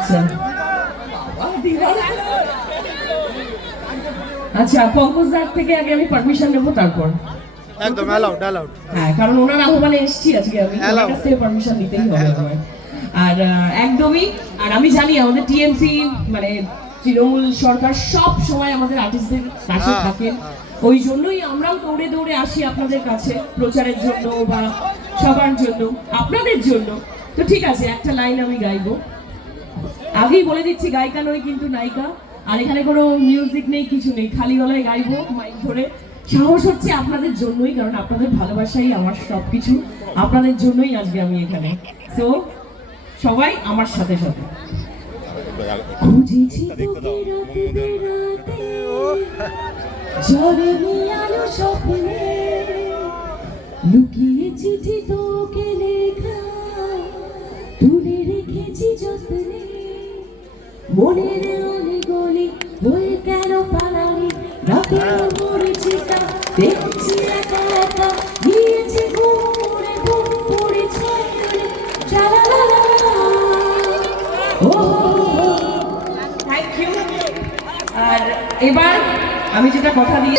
আচ্ছা আচ্ছা, পঙ্কজদার থেকে আগে আমি পারমিশন নেবো, তারপর একদম অ্যালাউড। হ্যাঁ, কারণ ওনার আহ্বানে এসেছি আজকে, আমি ওনার কাছ থেকে পারমিশন নিতেই হবে আমার। আর একদমই, আর আমি জানি আমাদের টিএমসি মানে তৃণমূল সরকার সব সময় আমাদের আর্টিস্টদের পাশে থাকেন, ওই জন্যই আমরাও দৌড়ে দৌড়ে আসি আপনাদের কাছে প্রচারের জন্য বা সবার জন্য, আপনাদের জন্য। তো ঠিক আছে, একটা লাইন আমি গাইবো, আগেই বলে দিচ্ছি গায়িকা নই কিন্তু নায়িকা, আর এখানে কোনো মিউজিক নেই, কিছু নেই, খালি গলায় গাইবো মাইক ধরে। সাহস হচ্ছে আপনাদের জন্যই, কারণ আপনাদের ভালোবাসাই আমার সবকিছু, আপনাদের জন্যই আজকে আমি এখানে। তো সবাই আমার সাথে সাথে খুঁজেছি তোকে রাতে বেরাতে, ঝরেনি আলো স্বপ্নে, লুকিয়ে চিঠি তোকে লেখা, তুলে রেখেছি যত্নে, মনের অলিগলি হয়ে কেন পালালি, রাতে পড়েছি তা দেখছি একা একা, নিয়েছি ঘুরে ঘুম পড়েছে ও। Thank you. আর এবার আমি যেটা কথা দিয়ে